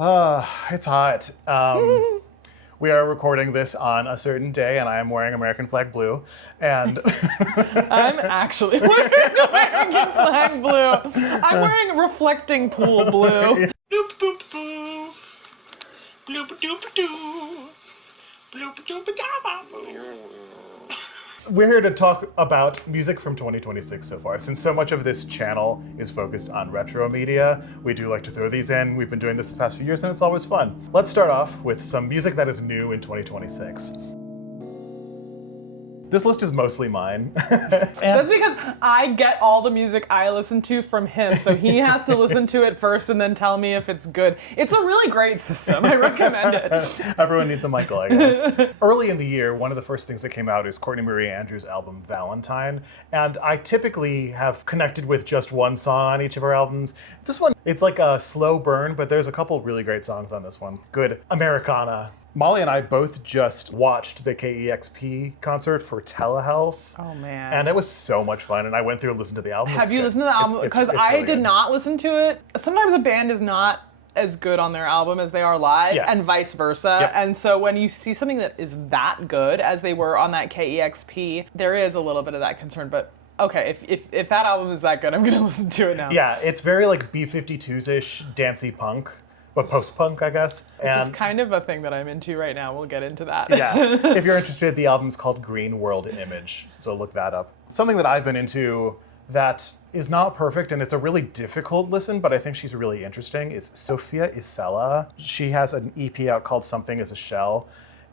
It's hot. We are recording this on a certain day, and I am wearing American flag blue. And I'm actually wearing American flag blue. I'm wearing reflecting pool blue. Bloop boop boo. Bloop doop doo. Bloop doop da boo. we're here to talk about music from 2026 so far. Since so much of this channel is focused on retro media, we do like to throw these in. We've been doing this the past few years, and it's always fun. Let's start off with some music that is new in 2026. This list is mostly mine. That's because I get all the music I listen to from him, so he has to listen to it first and then tell me if it's good. It's a really great system. I recommend it. Everyone needs a Michael, I guess. Early in the year, one of the first things that came out is Courtney Marie Andrews' album Valentine, and I typically have connected with just one song on each of her albums. This one, it's like a slow burn, but there's a couple really great songs on this one. Good Americana. Molly and I both just watched the KEXP concert for Telehealth. Oh man. And it was so much fun, and I went through and listened to the album. Have you listened to the album? Because I really did good. not listen to it. Sometimes a band is not as good on their album as they are live, Yeah. and vice versa. Yep. And so when you see something that is that good as they were on that KEXP, there is a little bit of that concern, but okay, if that album is that good, I'm gonna listen to it now. Yeah, it's very like B-52s-ish dancey punk, but post-punk, I guess. It's kind of a thing that I'm into right now. We'll get into that. Yeah, if you're interested, the album's called Green World Image, so look that up. Something that I've been into that is not perfect, and it's a really difficult listen, but I think she's really interesting, is Sophia Isela. She has an EP out called Something is a Shell,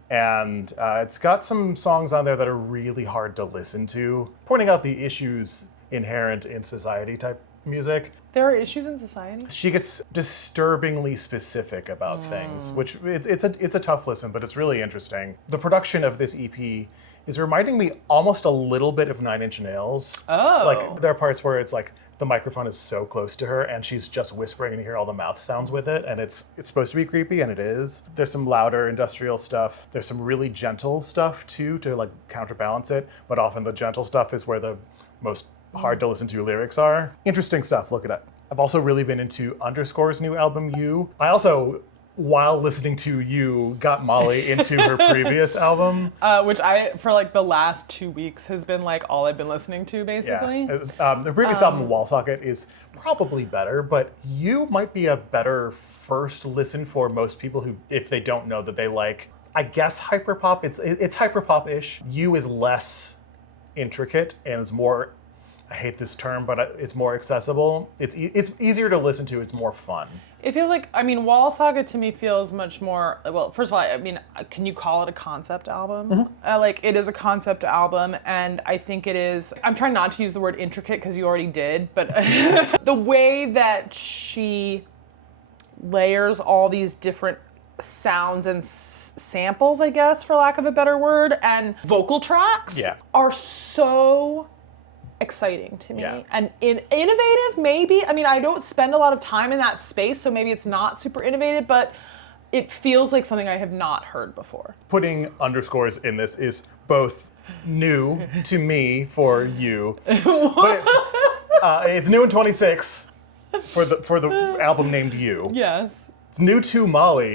and it's got some songs on there that are really hard to listen to, pointing out the issues inherent in society type music. There are issues in society. She gets disturbingly specific about things, which it's a tough listen, but it's really interesting. The production of this EP is reminding me almost a little bit of Nine Inch Nails. Oh. Like there are parts where it's like the microphone is so close to her and she's just whispering and you hear all the mouth sounds with it, and it's supposed to be creepy, and it is. There's some louder industrial stuff. There's some really gentle stuff too to like counterbalance it, but often the gentle stuff is where the most hard to listen to lyrics are. Interesting stuff, look it up. I've also really been into Underscore's new album, You. I also, while listening to You, got Molly into her previous album. Which I, for like the last 2 weeks, has been like all I've been listening to, basically. Yeah. The previous album, Wall Socket, is probably better, but You might be a better first listen for most people who, if they don't know that they like, I guess, hyperpop. It's hyperpop-ish. You is less intricate and it's more, I hate this term, but it's more accessible. It's easier to listen to. It's more fun. It feels like, I mean, Wall Saga to me feels much more, well, first of all, I mean, can you call it a concept album? Like, it is a concept album, and I think it is, I'm trying not to use the word intricate because you already did, but the way that she layers all these different sounds and samples, I guess, for lack of a better word, and vocal tracks are so exciting to me. Yeah. And innovative, maybe. I mean, I don't spend a lot of time in that space, so maybe it's not super innovative, but it feels like something I have not heard before. Putting underscores in this is both new to me for You, but it's new in 26 for the album named You. Yes. It's new to Molly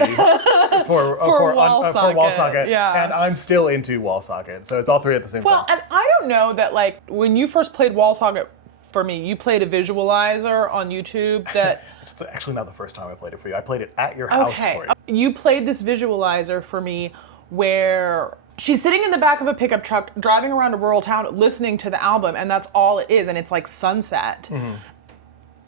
for Wall Socket, yeah. and I'm still into Wall Socket, so it's all three at the same Well, time. and I don't know that, like, when you first played Wall Socket for me, you played a visualizer on YouTube that... It's actually not the first time I played it for you. I played it at your house for you. You played this visualizer for me where she's sitting in the back of a pickup truck, driving around a rural town, listening to the album, and that's all it is, and it's like sunset.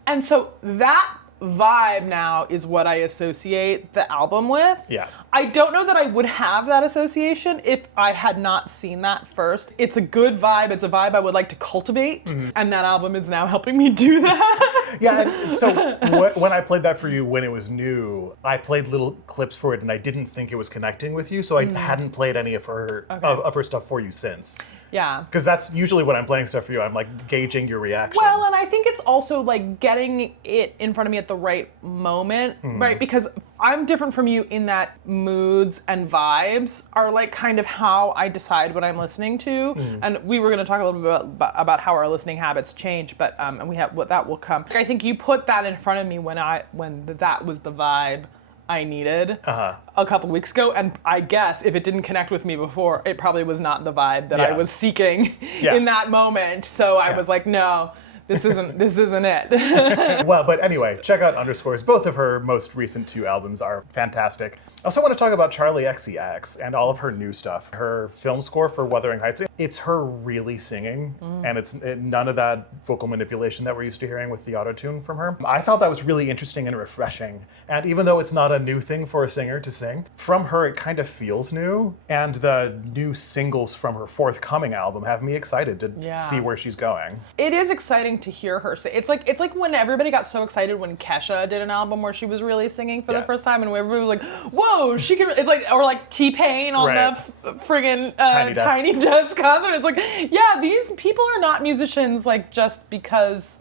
And so that vibe now is what I associate the album with. Yeah. I don't know that I would have that association if I had not seen that first. It's a good vibe. It's a vibe I would like to cultivate, and that album is now helping me do that. Yeah, and so when I played that for you when it was new, I played little clips for it, and I didn't think it was connecting with you, so I hadn't played any of her of her stuff for you since. Yeah. Because that's usually when I'm playing stuff for you, I'm like gauging your reaction. Well, and I think it's also like getting it in front of me at the right moment, right? Because I'm different from you in that moods and vibes are like kind of how I decide what I'm listening to. And we were going to talk a little bit about how our listening habits change, but and we have what that will come. I think you put that in front of me when that was the vibe I needed a couple weeks ago, and I guess if it didn't connect with me before, it probably was not the vibe that I Yeah. was seeking Yeah. in that moment. So I was like, no, this isn't it. Well, but anyway, check out Underscores. Both of her most recent 2 albums are fantastic. I also want to talk about Charlie XCX and all of her new stuff. Her film score for Wuthering Heights, it's her really singing, and it's none of that vocal manipulation that we're used to hearing with the auto-tune from her. I thought that was really interesting and refreshing. And even though it's not a new thing for a singer to sing, from her it kind of feels new. And the new singles from her forthcoming album have me excited to Yeah. see where she's going. It is exciting to hear her sing. It's like when everybody got so excited when Kesha did an album where she was really singing for the Yeah. first time, and everybody was like, "Whoa, she can!" It's like, or like T-Pain on Right. the friggin' Tiny Desk. Tiny Desk concert. It's like, yeah, these people are not musicians like just because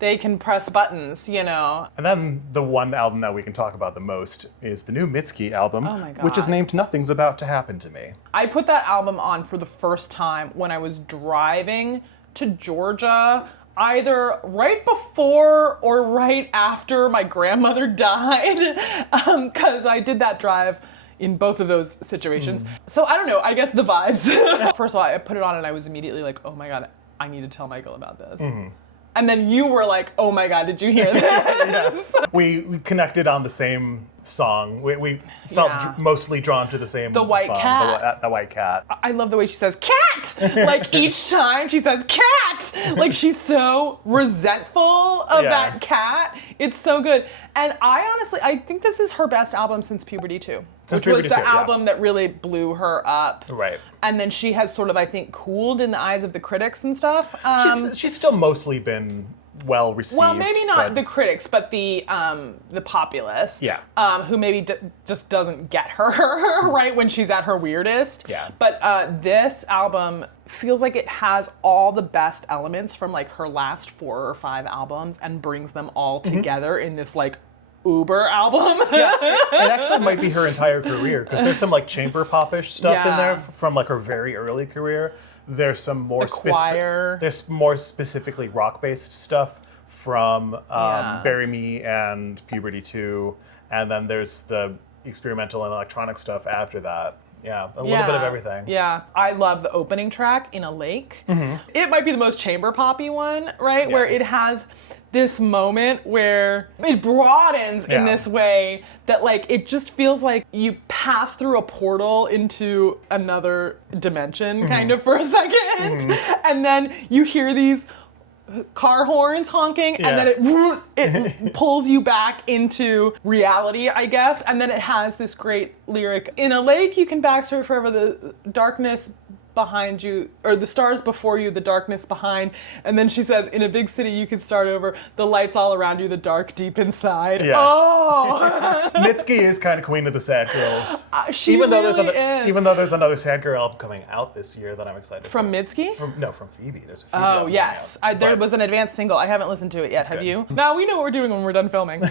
they can press buttons, you know. And then the one album that we can talk about the most is the new Mitski album, Oh my which is God. named Nothing's About to Happen to Me. I put that album on for the first time when I was driving to Georgia, either right before or right after my grandmother died, because I did that drive in both of those situations. So I don't know, I guess the vibes. First of all, I put it on and I was immediately like, oh my God, I need to tell Michael about this. And then you were like, oh my God, did you hear this? Yes. We connected on the same song. We felt Yeah. mostly drawn to the same The White song, Cat. The White Cat. I love the way she says cat. Like each time she says cat, like she's so resentful of Yeah. that cat. It's so good. And I think this is her best album since Puberty 2. Since Which was Puberty the 2, yeah. album that really blew her up. Right. And then she has sort of, I think, cooled in the eyes of the critics and stuff. She's still mostly been well received. Well, maybe not but the critics, but the populace. Yeah. Who maybe just doesn't get her right when she's at her weirdest. Yeah. But this album feels like it has all the best elements from like her last 4 or 5 albums and brings them all together in this like Uber album. It actually might be her entire career because there's some like chamber popish stuff in Yeah. there from like her very early career. There's some more choir. There's more specifically rock-based stuff from Yeah. Bury Me and Puberty 2, and then there's the experimental and electronic stuff after that. Yeah, a little bit of everything. Yeah, I love the opening track, In a Lake. It might be the most chamber poppy one, right? Where Yeah. it has this moment where it broadens in Yeah. this way that like it just feels like you pass through a portal into another dimension kind of for a second. And then you hear these car horns honking and then it pulls you back into reality, I guess. And then it has this great lyric, in a lake you can backsurf forever, the darkness behind you, or the stars before you, the darkness behind. And then she says, in a big city you can start over, the lights all around you, the dark deep inside. Yeah. Oh! Mitski is kind of queen of the sad girls. She even though really there's is. even though there's another sad girl album coming out this year that I'm excited From for. Mitski? From Phoebe. There's a Phoebe Oh, album coming yes. out. There But was an advanced single. I haven't listened to it yet. Have good. you? Now we know what we're doing when we're done filming.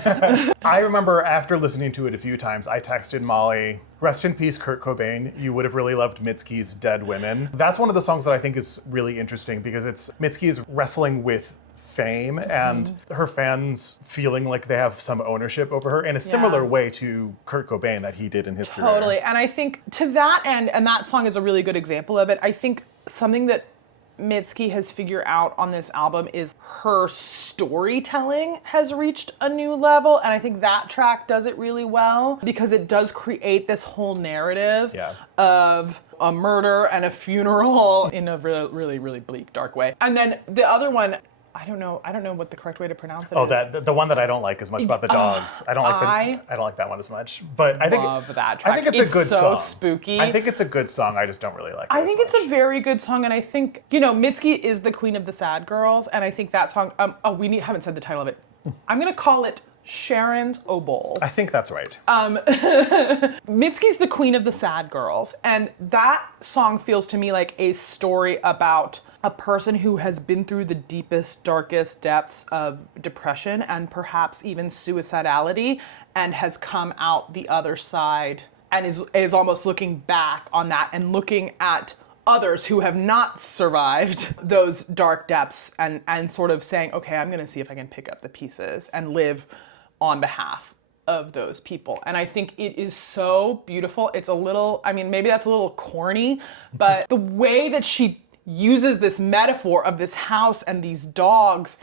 I remember after listening to it a few times, I texted Molly, rest in peace, Kurt Cobain. You would have really loved Mitski's Dead Women. That's one of the songs that I think is really interesting because Mitski is wrestling with fame and her fans feeling like they have some ownership over her in a similar way to Kurt Cobain that he did in his career. Totally. And I think to that end, and that song is a really good example of it, I think something that Mitski has figured out on this album is her storytelling has reached a new level. And I think that track does it really well because it does create this whole narrative of a murder and a funeral in a really, really bleak, dark way. And then the other one, I don't know what the correct way to pronounce it is. Oh, the one that I don't like as much about the dogs. I don't like that one as much. But I think love that I think track. it's a good so song. spooky. I think it's a good song. I just don't really like it. I think it's a very good song, and I think, Mitski is the queen of the sad girls, and I think that song, haven't said the title of it. I'm gonna call it Sharon's Obol. I think that's right. Mitski's the queen of the sad girls, and that song feels to me like a story about a person who has been through the deepest, darkest depths of depression and perhaps even suicidality and has come out the other side and is almost looking back on that and looking at others who have not survived those dark depths and sort of saying, okay, I'm gonna see if I can pick up the pieces and live on behalf of those people. And I think it is so beautiful. It's a little, I mean, maybe that's a little corny, but the way that she uses this metaphor of this house and these dogs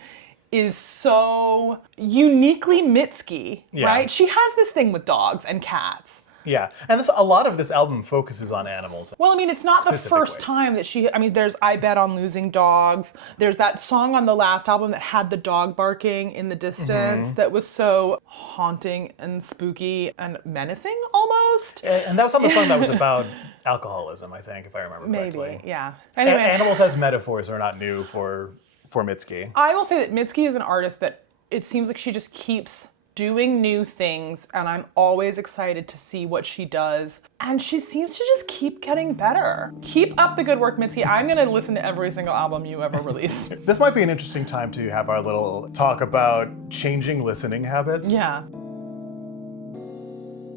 is so uniquely Mitski, right? She has this thing with dogs and cats. Yeah, and a lot of this album focuses on animals. Well, I mean, it's not the Specific first ways. time that she, I mean, there's I Bet on Losing Dogs. There's that song on the last album that had the dog barking in the distance that was so haunting and spooky and menacing almost. And that was on the song that was about alcoholism, I think, if I remember correctly. Maybe, yeah. Anyway, Animals as metaphors are not new for Mitski. I will say that Mitski is an artist that it seems like she just keeps doing new things, and I'm always excited to see what she does. And she seems to just keep getting better. Keep up the good work, Mitski. I'm gonna listen to every single album you ever release. This might be an interesting time to have our little talk about changing listening habits. Yeah.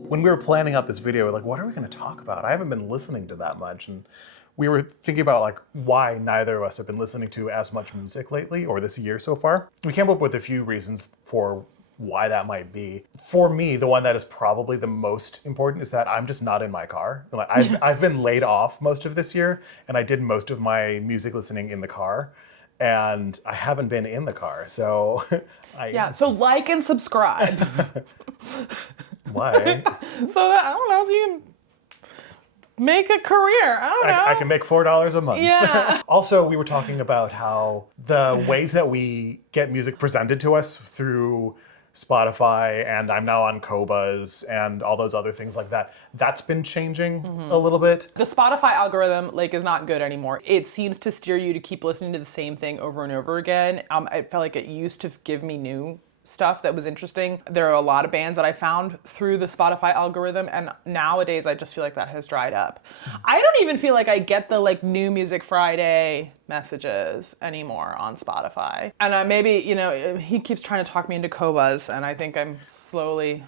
When we were planning out this video, we're like, what are we gonna talk about? I haven't been listening to that much. And we were thinking about like why neither of us have been listening to as much music lately or this year so far. We came up with a few reasons for why that might be. For me, the one that is probably the most important is that I'm just not in my car. Like I've been laid off most of this year, and I did most of my music listening in the car, and I haven't been in the car. So Yeah, so like and subscribe. Why? So that, I don't know, so you can make a career. I don't know. I can make $4 a month. Yeah. Also, we were talking about how the ways that we get music presented to us through Spotify, and I'm now on Qobuz and all those other things like that, that's been changing a little bit. The Spotify algorithm is not good anymore. It seems to steer you to keep listening to the same thing over and over again. I felt like it used to give me new stuff that was interesting. There are a lot of bands that I found through the Spotify algorithm, and nowadays I just feel like that has dried up. I don't even feel like I get the New Music Friday messages anymore on Spotify. And maybe, he keeps trying to talk me into Qobuz, and I think I'm slowly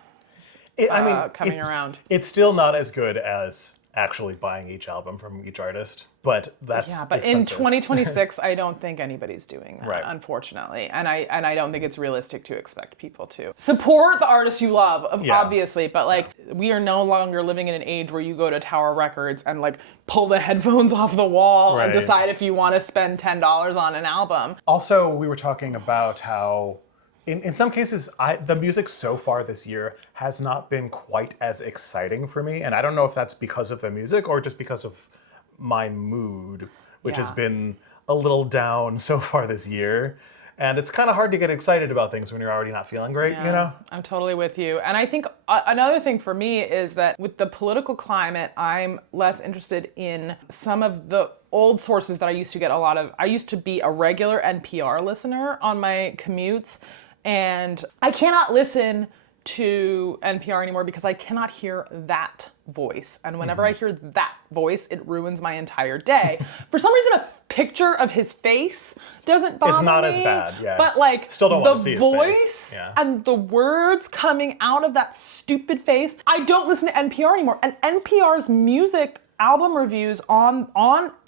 coming around. It's still not as good as actually buying each album from each artist, but that's but in 2026, I don't think anybody's doing that, Right. unfortunately, and I don't think it's realistic to expect people to support the artists you love, obviously, but we are no longer living in an age where you go to Tower Records and pull the headphones off the wall and Right. decide if you want to spend $10 on an album. Also, we were talking about how in some cases, the music so far this year has not been quite as exciting for me. And I don't know if that's because of the music or just because of my mood, which has Yeah. been a little down so far this year. And it's kind of hard to get excited about things when you're already not feeling great, you know? I'm totally with you. And I think another thing for me is that with the political climate, I'm less interested in some of the old sources that I used to get a lot of. I used to be a regular NPR listener on my commutes, and I cannot listen to NPR anymore because I cannot hear that voice. And whenever I hear that voice, it ruins my entire day. For some reason, a picture of his face doesn't bother me. It's not as bad, yeah. But Still don't want the to see his voice face. Yeah. and the words coming out of that stupid face, I don't listen to NPR anymore. And NPR's music album reviews on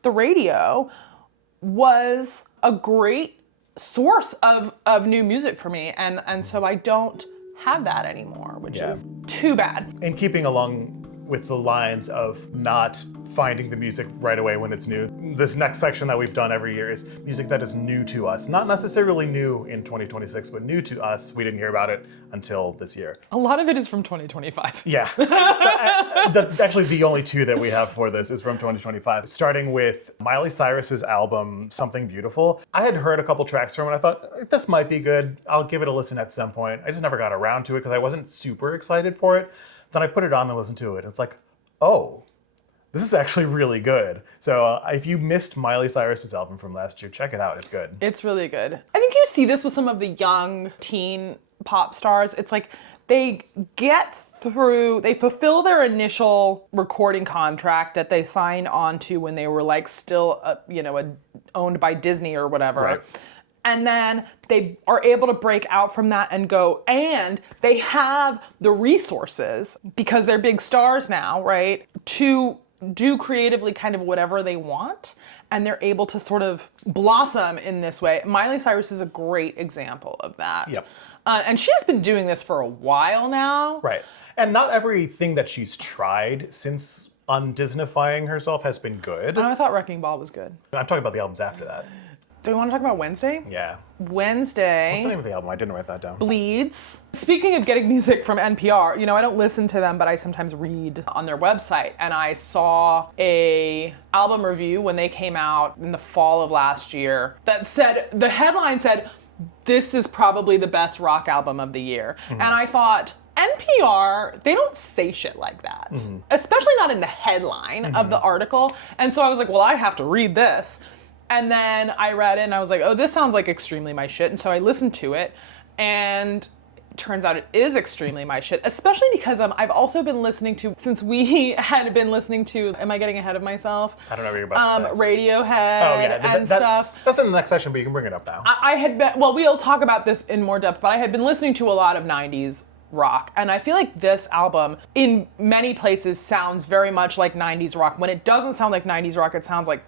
the radio was a great source of new music for me, and so I don't have that anymore, which is too bad. In keeping along with the lines of not finding the music right away when it's new, this next section that we've done every year is music that is new to us. Not necessarily new in 2026, but new to us. We didn't hear about it until this year. A lot of it is from 2025. Yeah. Actually, the only two that we have for this is from 2025. Starting with Miley Cyrus's album, Something Beautiful. I had heard a couple tracks from it. I thought, this might be good. I'll give it a listen at some point. I just never got around to it because I wasn't super excited for it. Then I put it on and listened to it. And it's like, oh, this is actually really good. So if you missed Miley Cyrus's album from last year, check it out. It's good. It's really good. I think you see this with some of the young teen pop stars. It's like they fulfill their initial recording contract that they signed on to when they were still, owned by Disney or whatever. Right. And then they are able to break out from that and go, and they have the resources, because they're big stars now, right, to do creatively kind of whatever they want, and they're able to sort of blossom in this way. Miley Cyrus is a great example of that. Yep. And she's been doing this for a while now. Right. And not everything that she's tried since undisneyfying herself has been good. I thought Wrecking Ball was good. I'm talking about the albums after that. Do we want to talk about Wednesday? Yeah. Wednesday. What's the name of the album? I didn't write that down. Bleeds. Speaking of getting music from NPR, I don't listen to them, but I sometimes read on their website. And I saw a album review when they came out in the fall of last year that said, the headline said, "This is probably the best rock album of the year." And I thought, NPR, they don't say shit like that, especially not in the headline of the article. And so I was like, well, I have to read this. And then I read it and I was like, oh, this sounds like extremely my shit. And so I listened to it, and it turns out it is extremely my shit, especially because I've also been listening to, since we had been listening to, am I getting ahead of myself? I don't know what you're about to say. Radiohead and stuff. That's in the next section, but you can bring it up now. I had been, well, we'll talk about this in more depth, but I had been listening to a lot of 90s rock, and I feel like this album in many places sounds very much like 90s rock. When it doesn't sound like 90s rock, it sounds like,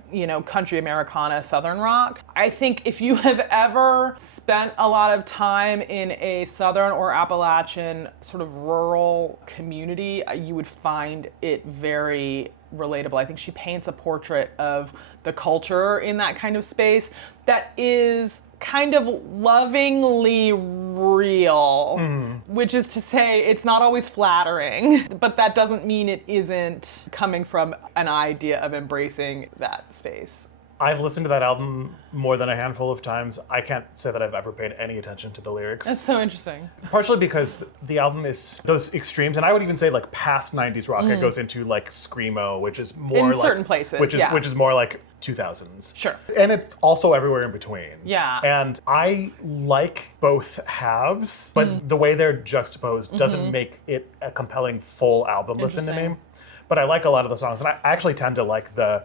country Americana, southern rock. I think if you have ever spent a lot of time in a southern or Appalachian sort of rural community, you would find it very relatable. I think she paints a portrait of the culture in that kind of space that is kind of lovingly real, which is to say it's not always flattering, but that doesn't mean it isn't coming from an idea of embracing that space. I've listened to that album more than a handful of times. I can't say that I've ever paid any attention to the lyrics. That's so interesting. Partially because the album is those extremes, and I would even say like past 90s rock. It goes into like screamo, which is more in certain places, which is more like 2000s. Sure. And it's also everywhere in between. Yeah. And I like both halves, but the way they're juxtaposed doesn't make it a compelling full album listen to me. Interesting. But I like a lot of the songs, and I actually tend to like the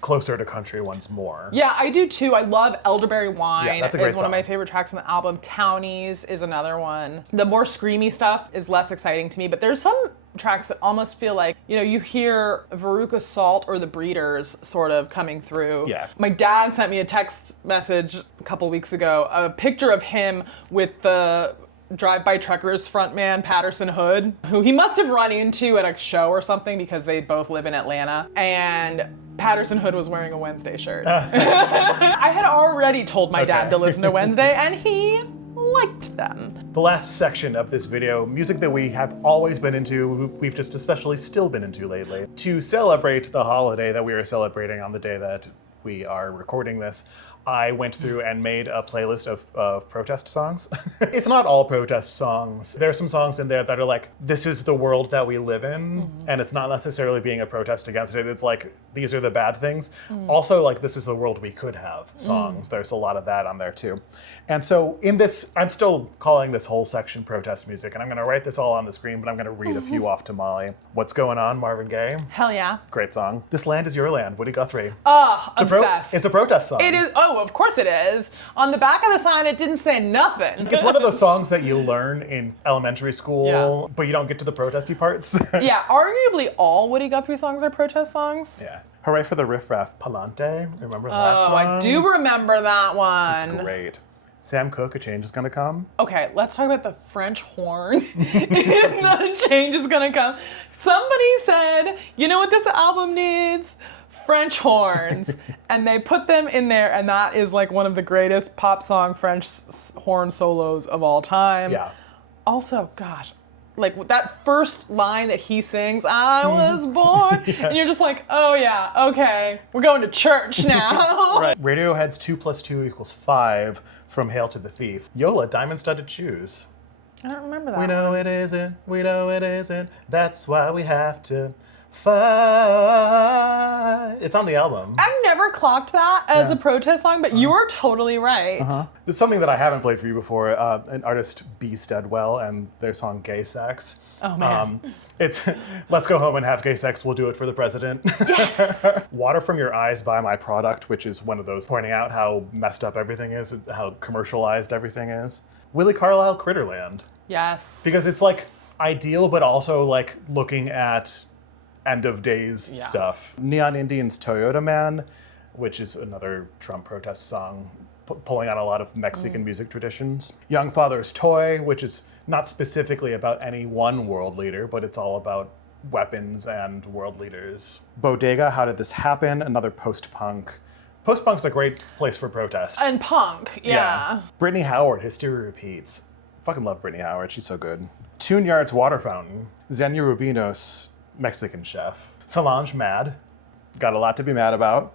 closer to country ones more. Yeah, I do too. I love Elderberry Wine. Yeah, that's a great is one of song. my favorite tracks on the album. Townies is another one. The more screamy stuff is less exciting to me, but there's some tracks that almost feel like, you hear Veruca Salt or the Breeders sort of coming through. Yeah. My dad sent me a text message a couple weeks ago, a picture of him with the Drive-By Truckers frontman Patterson Hood, who he must have run into at a show or something because they both live in Atlanta. And Patterson Hood was wearing a Wednesday shirt. I had already told my dad to listen to Wednesday, and he liked them. The last section of this video, music that we have always been into, we've just especially still been into lately. To celebrate the holiday that we are celebrating on the day that we are recording this, I went through and made a playlist of protest songs. It's not all protest songs. There are some songs in there that are like, this is the world that we live in, and it's not necessarily being a protest against it. It's like, these are the bad things. Also, like, this is the world we could have songs. There's a lot of that on there too. And so in this, I'm still calling this whole section protest music, and I'm gonna write this all on the screen, but I'm gonna read a few off to Molly. What's Going On, Marvin Gaye. Hell yeah. Great song. This Land Is Your Land, Woody Guthrie. Obsessed. It's a protest song. It is. Oh, of course it is. On the back of the sign, it didn't say nothing. It's one of those songs that you learn in elementary school, Yeah. but you don't get to the protesty parts. Yeah, arguably all Woody Guthrie songs are protest songs. Yeah. Hooray for the Riff Raff. Palante. Remember that Oh, song? I do remember that one. It's great. Sam Cooke, A Change Is Gonna Come. Okay, let's talk about the French horn. The change is gonna come. Somebody said, you know what this album needs? French horns. And they put them in there, and that is like one of the greatest pop song French horn solos of all time. Yeah. Also, gosh, like that first line that he sings, I was born, and you're just like, oh yeah, okay, we're going to church now. Right. Radiohead's 2 + 2 = 5 from Hail to the Thief. Yola, Diamond Studded Shoes. I don't remember that. We know it isn't, we know it isn't, that's why we have to fight. It's on the album. I never clocked that as a protest song, but you are totally right. There's something that I haven't played for you before, an artist, B. Steadwell, and their song Gay Sex. Oh, man. It's Let's Go Home and Have Gay Sex, We'll Do It for the President. Yes! Water From Your Eyes, Buy My Product, which is one of those pointing out how messed up everything is, how commercialized everything is. Willie Carlisle, Critterland. Yes. Because it's like ideal, but also like looking at end of days stuff. Neon Indians, Toyota Man, which is another Trump protest song. pulling on a lot of Mexican music traditions. Young Father's Toy, which is not specifically about any one world leader, but it's all about weapons and world leaders. Bodega, How Did This Happen? Another post-punk. Post-punk's a great place for protest. And punk, yeah. Brittany Howard, History Repeats. Fucking love Brittany Howard, she's so good. Tune Yard's Water Fountain. Xenia Rubinos, Mexican Chef. Solange Mad, got a lot to be mad about.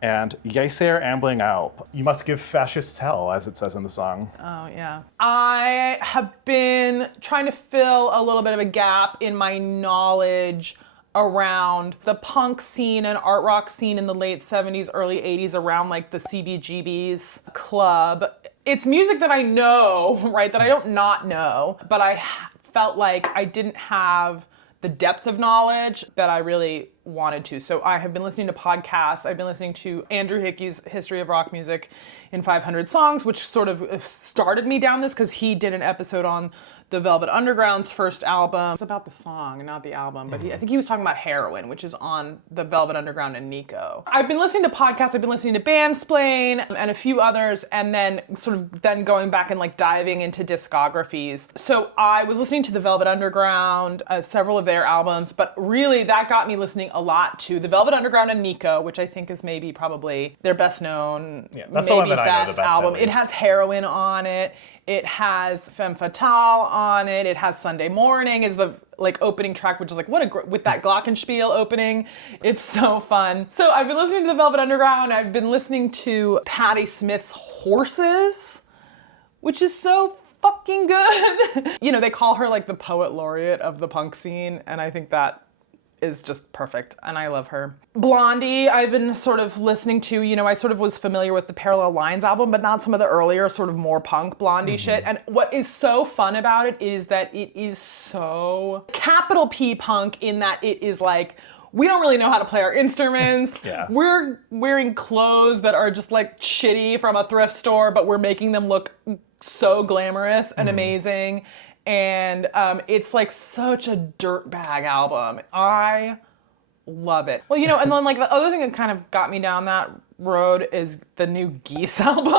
And Yeser Ambling Alp, You Must Give Fascists Hell, as it says in the song. Oh, yeah. I have been trying to fill a little bit of a gap in my knowledge around the punk scene and art rock scene in the late 70s, early 80s, around like the CBGB's club. It's music that I know, right, that I don't not know, but I felt like I didn't have the depth of knowledge that I really wanted to. So I have been listening to podcasts. I've been listening to Andrew Hickey's History of Rock Music in 500 Songs, which sort of started me down this because he did an episode on the Velvet Underground's first album. It's about the song and not the album, but I think he was talking about Heroin, which is on the Velvet Underground and Nico. I've been listening to podcasts, I've been listening to Bandsplain and a few others, and then sort of then going back and like diving into discographies. So I was listening to the Velvet Underground, several of their albums, but really that got me listening a lot to the Velvet Underground and Nico, which I think is maybe probably their best known, that's the one that I know the best album. at It least. has Heroin on it. It has Femme Fatale on it. It has Sunday Morning is the like opening track, which is like with that glockenspiel opening. It's so fun. So I've been listening to the Velvet Underground. I've been listening to Patti Smith's Horses, which is so fucking good. You know, they call her like the poet laureate of the punk scene, and I think that is just perfect, and I love her. Blondie, I've been sort of listening to, you know, I sort of was familiar with the Parallel Lines album, but not some of the earlier sort of more punk Blondie shit. And what is so fun about it is that it is so capital P punk in that it is like, we don't really know how to play our instruments. Yeah. We're wearing clothes that are just like shitty from a thrift store, but we're making them look so glamorous and amazing. And it's like such a dirtbag album. I love it. Well, you know, and then like the other thing that kind of got me down that road is the new Geese album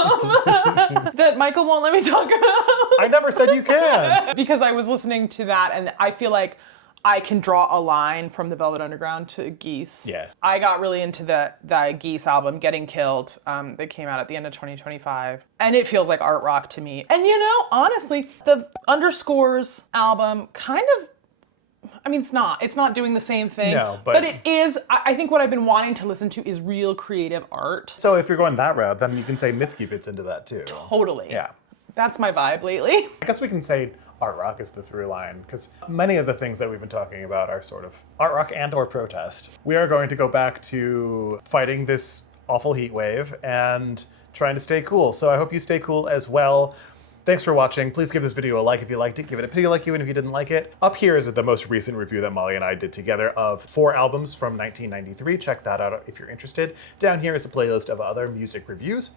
that Michael won't let me talk about. I never said you can't. Because I was listening to that and I feel like I can draw a line from the Velvet Underground to Geese. Yeah. I got really into the Geese album, Getting Killed, that came out at the end of 2025. And it feels like art rock to me. And you know, honestly, the Underscores album kind of, I mean, it's not doing the same thing. No, but it is, I think what I've been wanting to listen to is real creative art. So if you're going that route, then you can say Mitski fits into that too. Totally. Yeah. That's my vibe lately. I guess we can say art rock is the through line, because many of the things that we've been talking about are sort of art rock and or protest. We are going to go back to fighting this awful heat wave and trying to stay cool. So I hope you stay cool as well. Thanks for watching. Please give this video a like if you liked it. Give it a pity like you, and if you didn't like it. Up here is the most recent review that Molly and I did together of 4 albums from 1993. Check that out if you're interested. Down here is a playlist of other music reviews.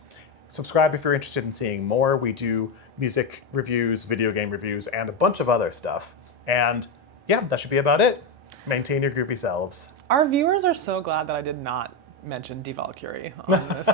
Subscribe if you're interested in seeing more. We do music reviews, video game reviews, and a bunch of other stuff. And yeah, that should be about it. Maintain your groovy selves. Our viewers are so glad that I did not mention Die Valkyrie on this.